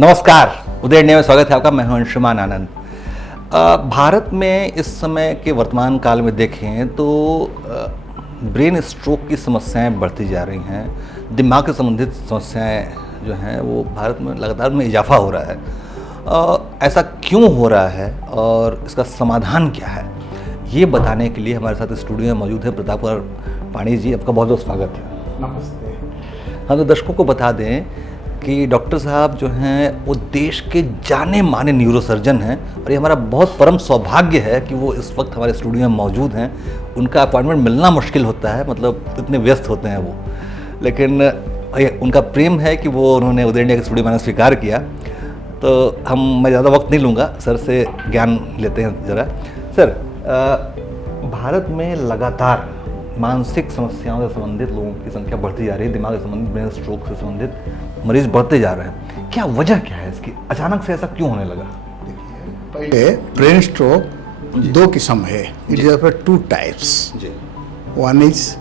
नमस्कार, उदय इंडिया में स्वागत है आपका। मैं हूं अंशुमान आनंद। भारत में इस समय के वर्तमान काल में देखें तो ब्रेन स्ट्रोक की समस्याएं बढ़ती जा रही हैं। दिमाग से संबंधित समस्याएं जो हैं वो भारत में लगातार में इजाफा हो रहा है। ऐसा क्यों हो रहा है और इसका समाधान क्या है, ये बताने के लिए हमारे साथ स्टूडियो में मौजूद है प्रताप कुमार पाणी जी। आपका बहुत बहुत स्वागत है। नमस्ते। हम तो दर्शकों को बता दें कि डॉक्टर साहब जो हैं वो देश के जाने माने न्यूरोसर्जन हैं और ये हमारा बहुत परम सौभाग्य है कि वो इस वक्त हमारे स्टूडियो में मौजूद हैं। उनका अपॉइंटमेंट मिलना मुश्किल होता है, मतलब इतने व्यस्त होते हैं वो, लेकिन उनका प्रेम है कि वो उन्होंने उदय इंडिया के स्टूडियो में स्वीकार किया। तो मैं ज़्यादा वक्त नहीं लूँगा, सर से ज्ञान लेते हैं ज़रा। सर, भारत में लगातार मानसिक समस्याओं से संबंधित लोगों की संख्या बढ़ती जा रही है। दिमाग से संबंधित, ब्रेन स्ट्रोक से संबंधित मरीज बढ़ते जा रहे हैं। क्या वजह क्या है इसकी? अचानक से ऐसा क्यों होने लगा? पहले ब्रेन स्ट्रोक दो किस्म है। It is two types. One is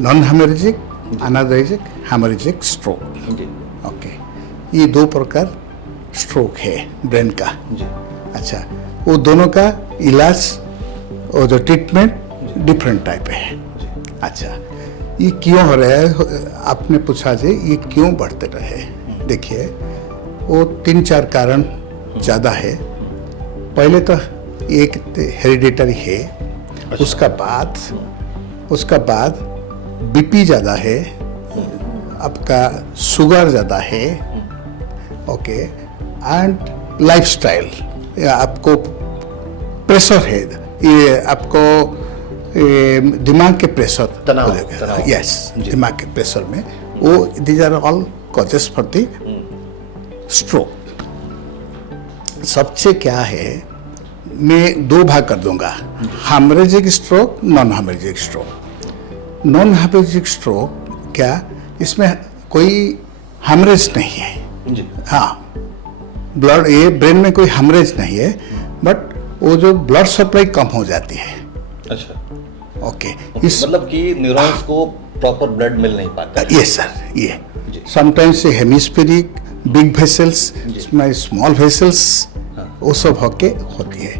non haemorrhagic, another is haemorrhagic stroke. Okay, ये दो प्रकार स्ट्रोक है ब्रेन का। अच्छा, वो दोनों का इलाज और जो ट्रीटमेंट डिफरेंट टाइप है। अच्छा, ये क्यों हो रहा है? आपने पूछा जी ये क्यों बढ़ते रहे। देखिए, वो 3-4 कारण ज़्यादा है। पहले तो एक हेरिडिटरी है, उसका बाद बीपी ज़्यादा है, आपका शुगर ज़्यादा है, ओके, एंड लाइफस्टाइल, आपको प्रेशर है, ये आपको दिमाग के प्रेशर, यस, दिमाग के प्रेशर में वो, these are all causes for the stroke. सबसे क्या है, मैं दो भाग कर दूंगा, haemorrhagic stroke, non haemorrhagic stroke. Non haemorrhagic stroke क्या, इसमें कोई हेमरेज नहीं है। हाँ, ब्लड, ये ब्रेन में कोई हेमरेज नहीं है, बट वो जो ब्लड सप्लाई कम हो जाती है। अच्छा, ओके, मतलब कि न्यूरॉन्स को प्रॉपर ब्लड मिल नहीं पाता। यस सर, ये sometimes hemispheric, big vessels, small vessels, वो सब होके होती है।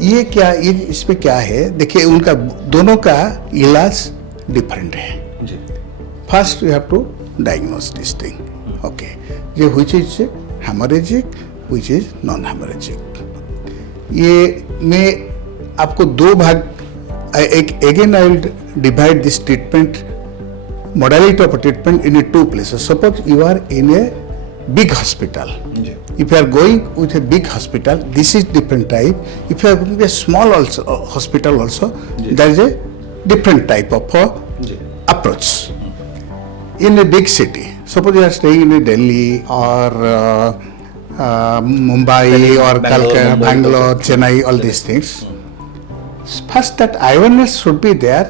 ये क्या, ये इसमें क्या है, देखिए उनका दोनों का इलाज डिफरेंट है। First you have to diagnose this thing, okay, ये which is haemorrhagic, which is non haemorrhagic. ये मैं आपको दो भाग, again I will divide this treatment, modality of treatment in 2 places. Suppose you are in a big hospital. If you are going with a big hospital, this is different type. If you are going to a small hospital also, there is a different type of approach. In a big city, suppose you are staying in Delhi or Mumbai or Calcutta, Bangalore, Chennai, all these things. First, that awareness should be there.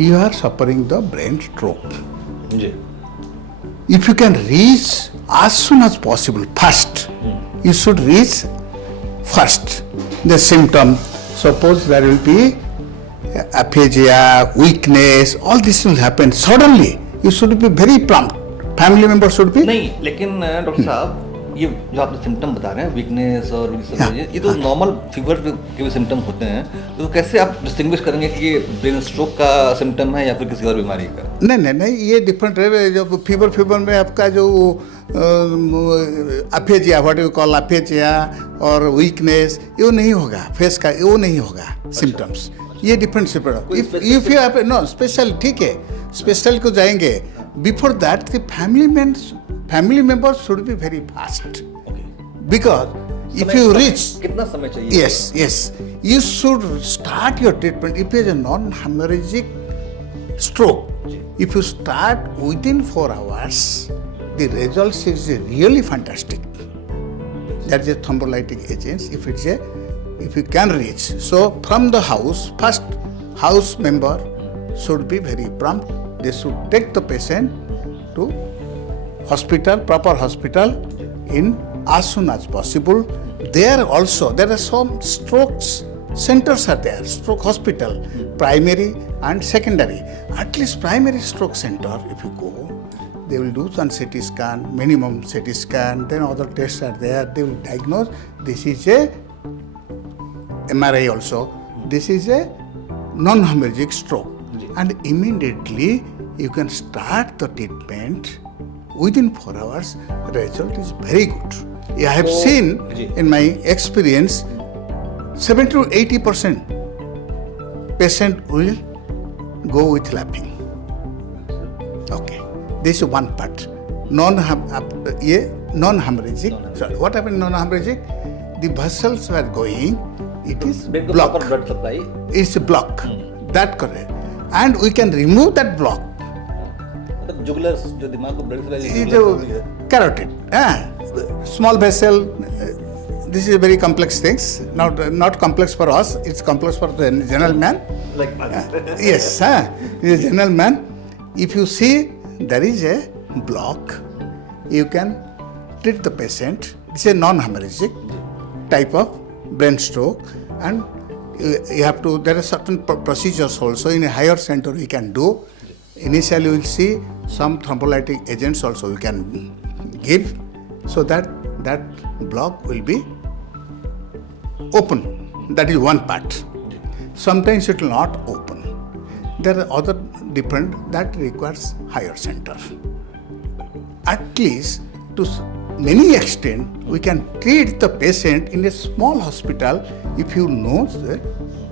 You are suffering the brain stroke. If you can reach as soon as possible, first, you should reach first the symptom. Suppose there will be aphasia, weakness, all this will happen suddenly. You should be very prompt. Family members should be. नहीं, लेकिन doctor साहब, ये जो आपने symptom बता रहे हैं, weakness और ये तो नॉर्मल फीवर के भी सिम्टम होते हैं, तो कैसे आप डिस्टिंग्विश करेंगे कि ये ब्रेन स्ट्रोक का सिम्टम है या फिर किसी और बीमारी का? नहीं, ये डिफरेंट है। जो फीवर में आपका जो aphasia, what you call aphasia और वीकनेस, ये नहीं होगा, फेस का वो नहीं होगा सिम्टम्स। ये different symptom. If you have no special, ठीक है, स्पेशल को जाएंगे। Before that the family members should be very fast, because if you reach, कितना समय चाहिए? yes, you should start your treatment. If it is a non-hemorrhagic stroke, if you start within 4 hours, the results is really fantastic. That is a thrombolytic agents. If you can reach, so from the house, first house member should be very prompt. They should take the patient to hospital, proper hospital, in as soon as possible. There also, there are some stroke centers are there, stroke hospital, primary and secondary. At least primary stroke center, if you go, they will do some CT scan, minimum CT scan, then other tests are there. They will diagnose this is a MRI also. This is a non-hemorrhagic stroke. And immediately you can start the treatment within 4 hours. The result is very good. I have seen in my experience 70 to 80% patient will go with laughing. Okay, this is one part. Non-hemorrhagic. So what happened non-hemorrhagic? The vessels were going. It is block. blood supply. It's a block. That correct. And we can remove that block. मतलब jugular जो दिमाग को blood ये जो carotid, small vessel. This is a very complex things. Not complex for us. It's complex for the general man. like Yes, the general man. If you see there is a block, you can treat the patient. It's a non-hemorrhagic type of brain stroke, and you have to. There are certain procedures also in a higher center we can do. Initially, we will see some thrombolytic agents also we can give, so that block will be open. That is one part. Sometimes it will not open. There are other different that requires higher center. At least to many extent we can treat the patient in a small hospital if you know the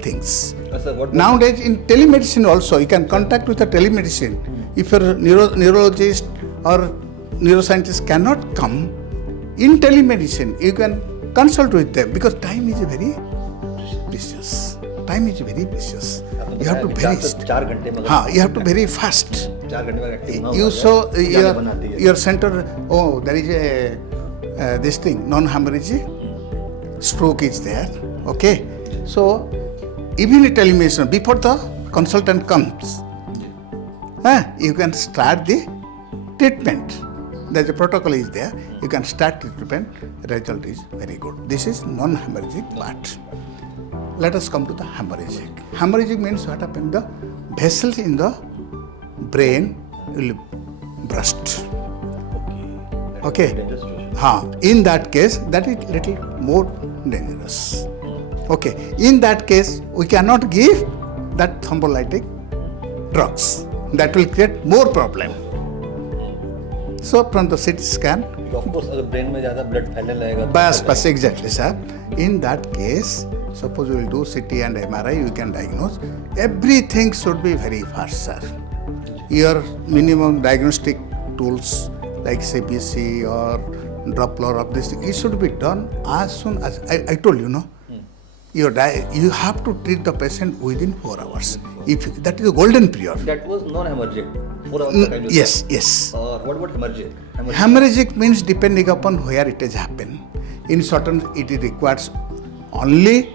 things. Nowadays in telemedicine also you can contact with a telemedicine. If your neurologist or neuroscientist cannot come, in telemedicine you can consult with them because time is very precious. Time is very precious. You have to very you have to very fast. You saw your center. Oh, there is a this thing non-hemorrhagic stroke is there. Okay, so even in telemedicine before the consultant comes, you can start the treatment. The protocol is there. You can start treatment. The result is very good. This is non-hemorrhagic part. Let us come to the hemorrhagic. Hemorrhagic means what happened? The vessels in the brain will burst. Okay. In that case, that is little more dangerous. Okay. In that case, we cannot give that thrombolytic drugs. That will create more problem. So from the CT scan, of course, अगर brain में ज़्यादा blood फैलने लगेगा बस exactly sir. In that case, suppose we will do CT and MRI, you can diagnose. Everything should be very fast, sir. Your minimum diagnostic tools like CBC or Doppler of this thing, it should be done as soon as I told you, no. You have to treat the patient within 4 hours. If that is a golden period. That was non-hemorrhagic. 4 hours. Yes. What about hemorrhagic? Hemorrhagic means depending upon where it has happened. In certain, it requires only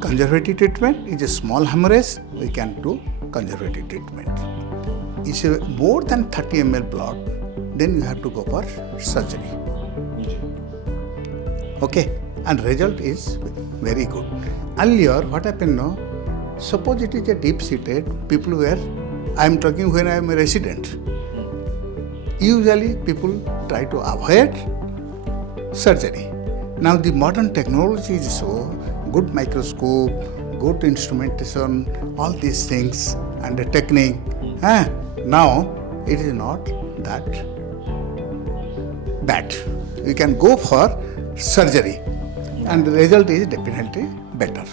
conservative treatment. It's a small hemorrhage, we can do conservative treatment. It's more than 30 ml blood, then you have to go for surgery. Okay, and result is very good. Earlier, what happened now? Suppose it is a deep-seated, people were, I am talking when I am a resident. Usually people try to avoid surgery. Now the modern technology is so good, microscope, good instrumentation, all these things and the technique. Now it is not that bad. You can go for surgery and the result is definitely better.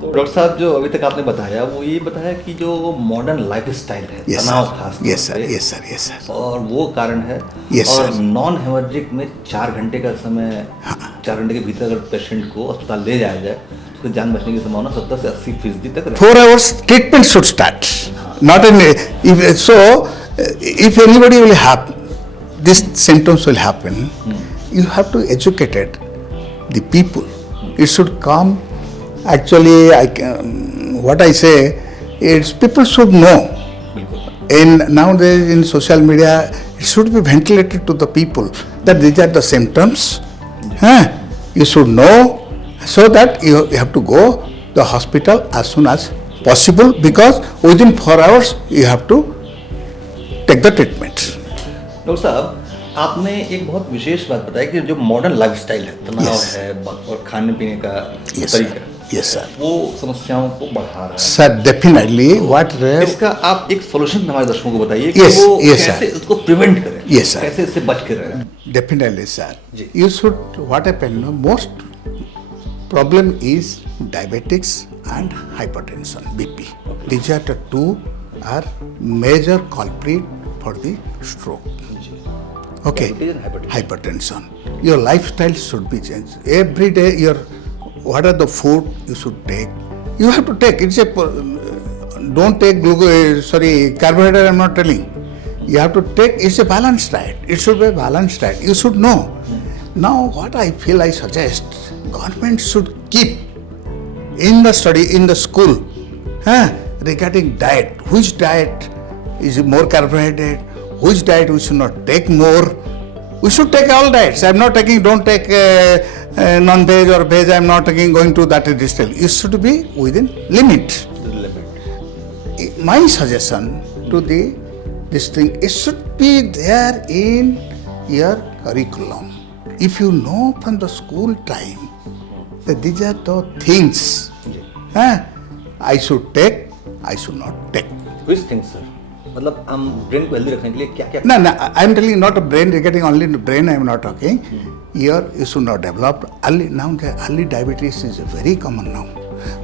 तो doctor साहब जो अभी तक आपने बताया वो ये बताया कि जो मॉडर्न लाइफस्टाइल है तनाव खास यस सर और वो कारण है और नॉन हेमरेजिक में 4 घंटे का समय 4 घंटे के भीतर अगर पेशेंट को अस्पताल ले जाया जाए तो जान बचने की संभावना 70 से 80% तक 4 hours treatment should start. Not in if anybody will have these symptoms will happen, you have to educate the people. It should come. Actually, what I say is people should know. In nowadays in social media, it should be ventilated to the people that these are the symptoms. You should know so that you have to go to the hospital as soon as possible because within 4 hours you have to take the treatment. Doctor साहब, आपने एक बहुत विशेष बात बताई कि जो modern lifestyle है, तनाव Yes. है और खाने पीने का Yes, sir. तरीका, Yes, sir. वो समस्याओं को बढ़ा रहा है। Sir, definitely what इसका आप एक सॉल्यूशन हमारे दर्शकों को बताइए कि Yes, वो yes, कैसे sir. उसको प्रिवेंट करें, Yes, sir. कैसे इससे बच के रहें। definitely, sir. Ji. You should what happen? No, most problem is diabetics and hypertension, BP. These are the two are major culprit for the stroke. Okay, Diabetes and hypertension. hypertension. Your lifestyle should be changed. Every day, what are the food you should take? You have to take. It's a don't take carbohydrate. I'm not telling. You have to take. It's a balanced diet. It should be a balanced diet. You should know. Now, what I feel, I suggest government should keep in the study in the school, regarding diet. Which diet is more carbohydrate? Which diet we should not take more? We should take all diets. I'm not taking. Don't take non-veg or veg. I'm not taking. Going to that distance. It should be within limit. My suggestion to this thing, it should be there in your curriculum. If you know from the school time that these are the things I should take, I should not take. Which things, sir? मतलब हम brain को healthy रखने के लिए क्या क्या No, I am telling not a brain, regarding only the brain I am not talking. Here you should not develop early, now the early diabetes is very common now.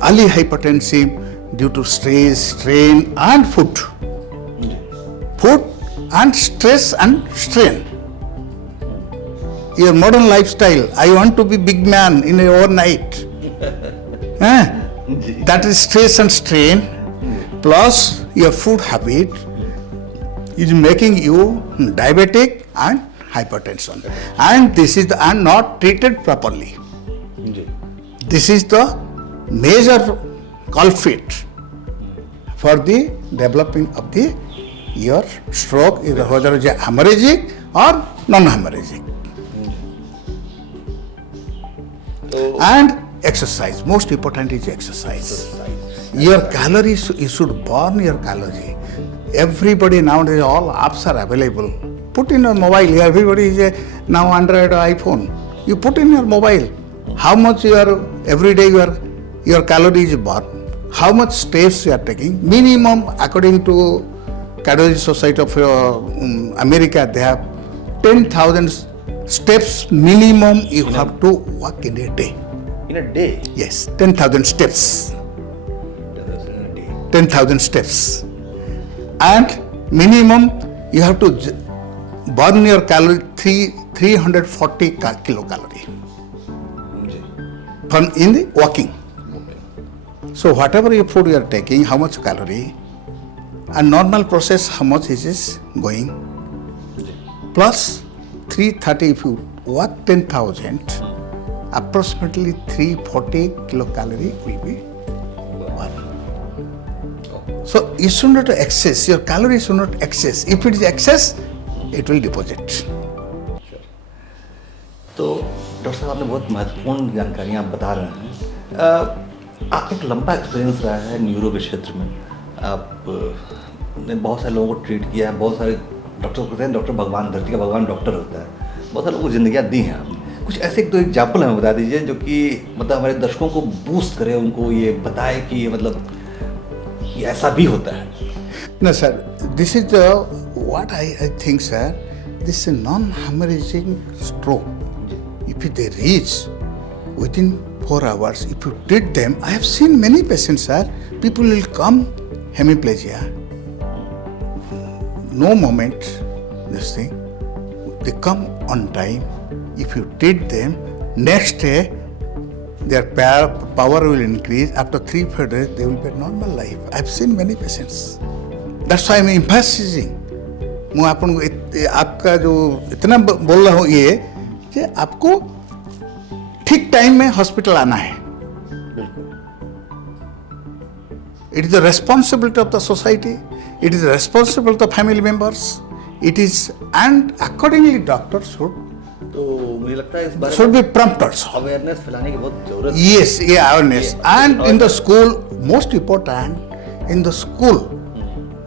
Early hypertension due to stress, strain and food. Food and stress and strain. Your modern lifestyle, I want to be big man in a overnight. That is stress and strain plus your food habit is making you diabetic and hypertension, and this is and not treated properly. This is the major culprit for the developing of the your stroke, either whether it is hemorrhagic or non-hemorrhagic. And exercise, most important is exercise. Your calories, you should burn your calorie. Everybody nowadays, all apps are available. Put in your mobile. Everybody is now Android or iPhone. You put in your mobile how much every day your calories burn, how much steps you are taking. Minimum, according to Cardiology Society of America, they have 10,000 steps minimum you have to walk in a day. In a day? Yes, 10,000 steps. 10,000 steps. And minimum you have to burn your calorie 340 kilocalorie from in the walking. So whatever your food you are taking, how much calorie, and normal process how much is going, plus 330 if you walk 10,000, approximately 340 kilocalorie will be burned. So you should not excess, your calories should not excess. If it is excess, it will deposit. तो doctor साहब, आपने बहुत महत्वपूर्ण जानकारियाँ आप बता रहे हैं। आपका एक लंबा एक्सपीरियंस रहा है न्यूरो के क्षेत्र में। आपने बहुत सारे लोगों को ट्रीट किया है, बहुत सारे डॉक्टर कहते हैं डॉक्टर भगवान, धरती का भगवान डॉक्टर होता है। बहुत सारे लोगों को जिंदगियाँ दी हैं आपने। कुछ ऐसे एक दो एग्जाम्पल हमें बता दीजिए जो कि मतलब हमारे दर्शकों को बूस्ट करे, उनको ये बताए कि मतलब ये ऐसा भी होता है। No, sir. This is what I think, sir. This is non-hemorrhaging stroke. If they reach within 4 hours, if you treat them, I have seen many patients, sir. People will come hemiplegia. No moment, this thing. They come on time. If you treat them, next day their power will increase. After 3-4 days, they will be a normal life. I have seen many patients. That's why I am emphasizing. मैं आपका जो इतना बोल रहा हूँ ये कि आपको ठीक टाइम में हॉस्पिटल आना है. It is the responsibility of the society. It is the responsibility of the family members. It is, and accordingly doctors should. तो मुझे लगता है इस बारे should be prompt also. Awareness फैलाने की बहुत जरूरत है. Yes, yeah, awareness. And in the school, most important, in the school,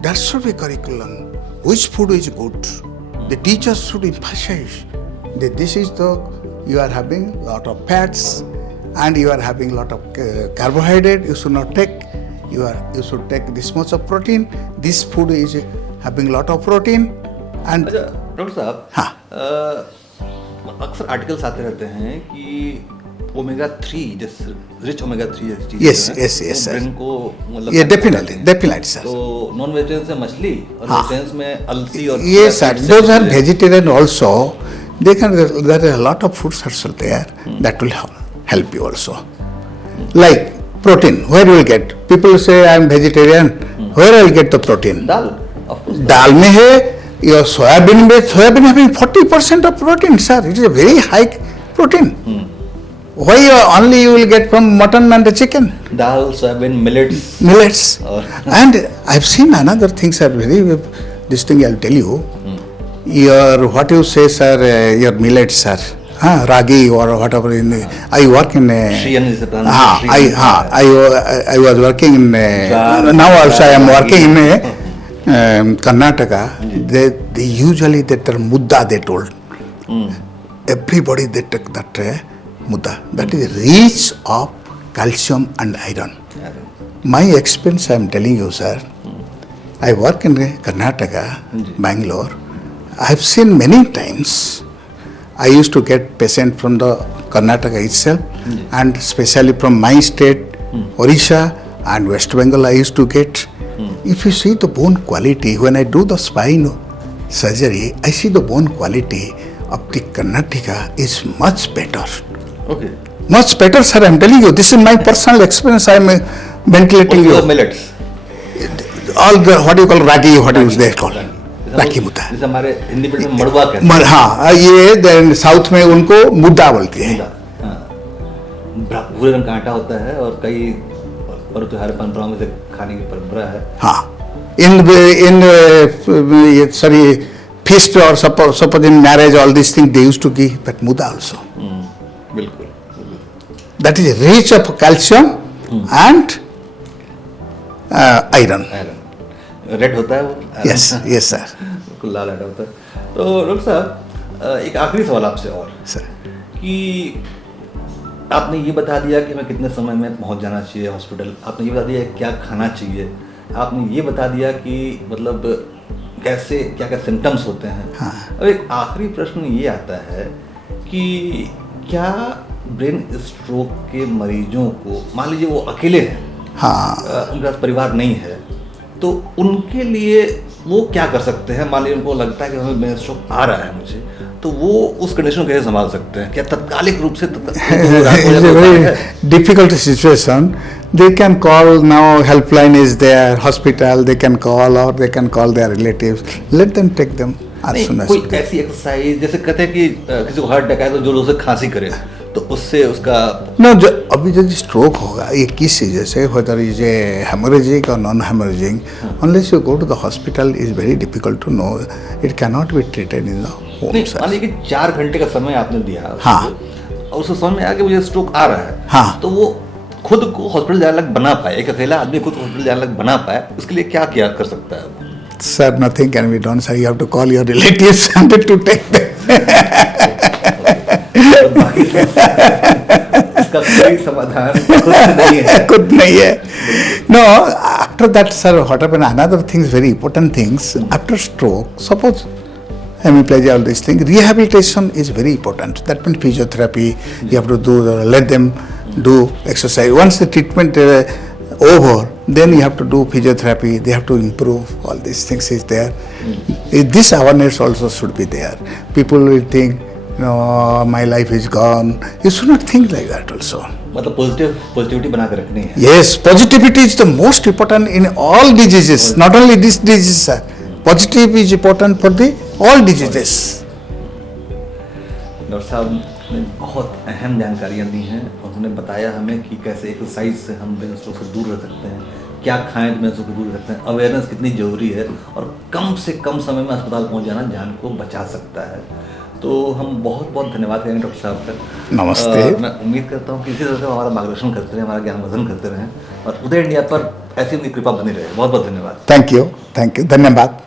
there should be curriculum. which food is good. The teachers should emphasize that this is the, you are having lot of fats and you are having lot of carbohydrate. You should not take. You should take this much of protein. This food is having lot of protein. And अच्छा doctor साहब, हाँ, अक्सर articles आते रहते हैं कि omega 3 जैसे rich omega 3 जैसी चीजें Yes, जो हैं, yes, yes, वो sir. ब्रेन को मतलब ये benefit definitely, करते हैं। definitely, sir. तो नॉन वेजिटेरियन से मछली और हाँ। वेजिटेरियन में अलसी और Yes, sir. से Those are चीजें- vegetarian also. They can. There are a lot of foods also there that will help you also. Like protein, where you will get? People say I am vegetarian. Where I will get the protein? Dal of course, दाल में है, your soybean में, soybean having 40% of protein, sir. It is a very high protein. Why only you will get from mutton and the chicken? Dal soybean millets Millets. और And I've seen another things are very, this thing I'll tell you. Your, what you say, sir, your millets, sir. Ragi or whatever. I work in. Shriyan जिसे प्रधानमंत्री I was working in. Now also I am working in Karnataka. They usually they tell mudda. They told everybody they take that mudda. That is rich of calcium and iron. My experience, I am telling you, sir. I work in Karnataka, Bangalore. I have seen many times. I used to get patient from the Karnataka itself, and especially from my state, Orissa and West Bengal. I used to get. If you see the bone quality, when I do the spine surgery, I see the bone quality of the Karnataka is much better. Okay Much better, sir. I am telling you. This is my personal experience. I am ventilating you. Millets All the what you call ragi, what is they call ragi मुद्दा. जैसे हमारे हिंदी में मड़वा कहते हैं हाँ, ये then south में उनको मुद्दा बोलते हैं. भूरे रंग का आटा होता है और कई पर्व त्योहार परंपराओं में से खाने की परंपरा है। हाँ, in sorry feast or suppose in marriage all these things they used to give that mudda also. बिल्कुल That is rich of calcium and iron. Red होता है वो Yes, yes, sir. बिल्कुल लाल आटा होता है। तो डॉक्टर साहब एक आखिरी सवाल आपसे और Sir. कि आपने ये बता दिया कि हमें कितने समय में पहुंच जाना चाहिए हॉस्पिटल, आपने ये बता दिया क्या खाना चाहिए, आपने ये बता दिया कि मतलब कैसे क्या क्या सिम्टम्स होते हैं। हाँ। अब एक आखिरी प्रश्न ये आता है कि क्या ब्रेन स्ट्रोक के मरीजों को, मान लीजिए वो अकेले हैं, हाँ, उनके पास परिवार नहीं है, तो उनके लिए वो क्या कर सकते हैं? मान लीजिए उनको लगता है कि हमें ब्रेन स्ट्रोक आ रहा है मुझे, तो वो उस कंडीशन को कैसे संभाल सकते हैं? क्या तत्कालिक रूप से it's a very difficult situation. They can call now. Helpline is there. Hospital. They can call or they can call their relatives. Let them take them as soon as. कोई ऐसी एक्सरसाइज जैसे कहते हैं कि किसी को हार्ट अटैक है तो जो उसे खांसी करे तो उससे उसका No, अभी जब स्ट्रोक होगा ये किस चीज़ से, whether is a hemorrhagic or non-hemorrhagic, unless you go to the hospital is very difficult to know. It cannot be treated in the home. नहीं, sir. मान लीजिए कि 4 घंटे का समय आपने दिया उसको, हाँ। और उसे समझ में आ गया मुझे स्ट्रोक आ रहा है, हाँ। तो वो खुद को हॉस्पिटल जाने लायक बना पाए, एक अकेला आदमी खुद को हॉस्पिटल जाने लायक बना पाए, उसके लिए क्या किया कर सकता है? Sir, nothing can be done. Sir, you have to call your relatives and to take them. तो बाकी इसका कोई समाधान खुद से नहीं है। Good नहीं है. No, after that, sir, what happened? Another things, very important things. After stroke, suppose hemiplegia, all these things, rehabilitation is very important. That means physiotherapy. You have to do, let them do exercise. Once the treatment over, then you have to do physiotherapy. They have to improve. All these things is there. This awareness also should be there. People will think, no, my life is gone. You should not think like that also. मतलब positivity बना के रखनी है। Yes, positivity is the most important in all diseases. Not only this disease, sir. Positive is important for the all diseases. Doctor साहब ने बहुत अहम जानकारियाँ दी हैं, उन्होंने बताया हमें कि कैसे एक्सरसाइज से हम ब्रेन स्ट्रोक से दूर रह सकते हैं, क्या खाएं तो ब्रेन स्ट्रोक से दूर रह सकते हैं, अवेयरनेस कितनी ज़रूरी है और कम से कम समय में अस्पताल पहुंच जाना जान को बचा सकता है। तो हम बहुत बहुत धन्यवाद करेंगे डॉक्टर साहब का। नमस्ते। मैं उम्मीद करता हूँ कि इसी तरह से हमारा मार्गदर्शन करते रहें, हमारा ज्ञानवर्धन करते रहें और उदय इंडिया पर ऐसी उनकी कृपा बनी रहे। बहुत बहुत धन्यवाद। Thank you. Thank you. धन्यवाद.